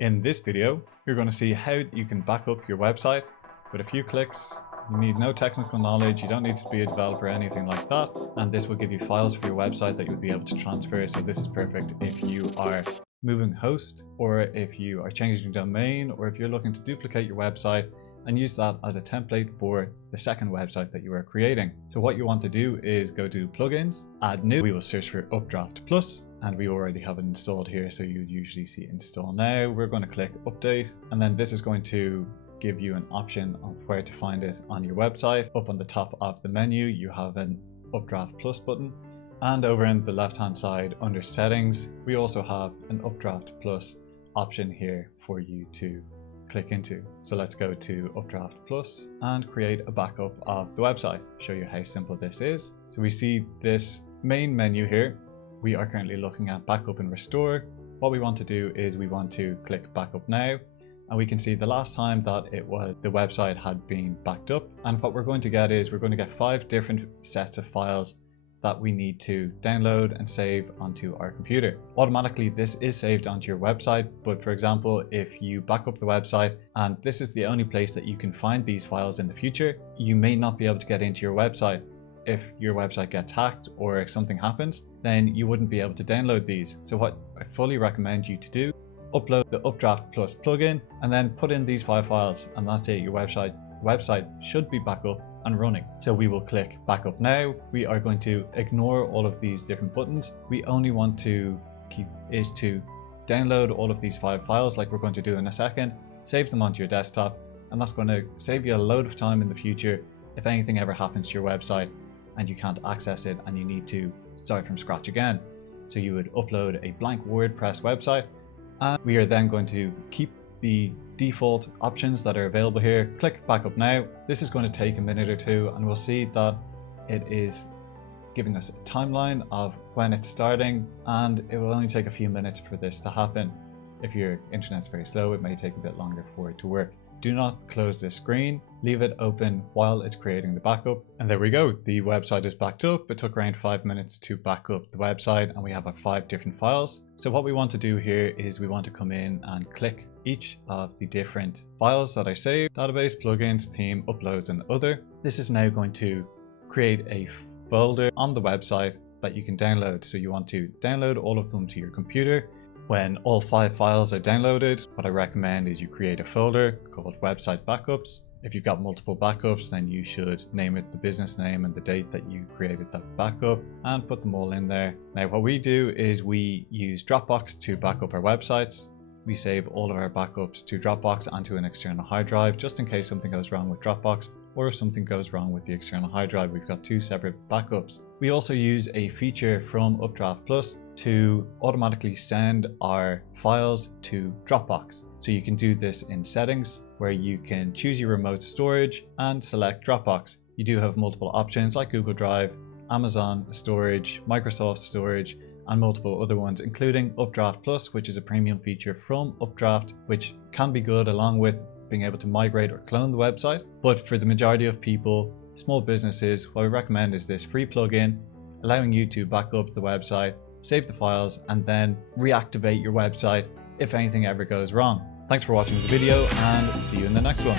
In this video, you're going to see how you can back up your website with a few clicks. You need no technical knowledge, you don't need to be a developer or anything like that, and this will give you files for your website that you'll be able to transfer. So this is perfect if you are moving host, or if you are changing your domain, or if you're looking to duplicate your website and use that as a template for the second website that you are creating. So what you want to do is go to plugins, add new. We will search for Updraft Plus, and we already have it installed here, so you'd usually see install now. We're going to click update, and then this is going to give you an option of where to find it on your website. Up on the top of the menu, you have an Updraft Plus button, and over in the left hand side under settings, we also have an Updraft Plus option here for you to click into. So let's go to Updraft Plus and create a backup of the website. Show you how simple this is. So we see this main menu here. We are currently looking at backup and restore. What we want to do is we want to click backup now, and we can see the last time that the website had been backed up. And what we're going to get is we're going to get 5 different sets of files that we need to download and save onto our computer. Automatically, this is saved onto your website, but for example, if you back up the website and this is the only place that you can find these files in the future, you may not be able to get into your website. If your website gets hacked or if something happens, then you wouldn't be able to download these. So what I fully recommend you to do, upload the Updraft Plus plugin and then put in these 5 files, and that's it. Your website should be back up and running. So we will click backup now. We are going to ignore all of these different buttons. We only want to download all of these 5 files like we're going to do in a second, save them onto your desktop, and that's going to save you a load of time in the future if anything ever happens to your website and you can't access it and you need to start from scratch again. So you would upload a blank WordPress website, and we are then going to keep the default options that are available here. Click backup now. This is going to take a minute or two, and we'll see that it is giving us a timeline of when it's starting, and it will only take a few minutes for this to happen. If your internet's very slow, it may take a bit longer for it to work. Do not close this screen, leave it open while it's creating the backup. And there we go, the website is backed up. It took around 5 minutes to back up the website, and we have our 5 different files. So what we want to do here is we want to come in and click each of the different files that are saved: database, plugins, theme, uploads, and other. This is now going to create a folder on the website that you can download. So you want to download all of them to your computer. When all 5 files are downloaded, what I recommend is you create a folder called website backups. If you've got multiple backups, then you should name it the business name and the date that you created that backup and put them all in there. Now what we do is we use Dropbox to back up our websites. We save all of our backups to Dropbox and to an external hard drive, just in case something goes wrong with Dropbox, or if something goes wrong with the external hard drive, we've got 2 separate backups. We also use a feature from Updraft Plus to automatically send our files to Dropbox. So you can do this in settings, where you can choose your remote storage and select Dropbox. You do have multiple options like Google Drive, Amazon storage, Microsoft storage, and multiple other ones, including Updraft Plus, which is a premium feature from Updraft, which can be good along with being able to migrate or clone the website. But for the majority of people, small businesses, what we recommend is this free plugin, allowing you to back up the website, save the files, and then reactivate your website if anything ever goes wrong. Thanks for watching the video, and see you in the next one.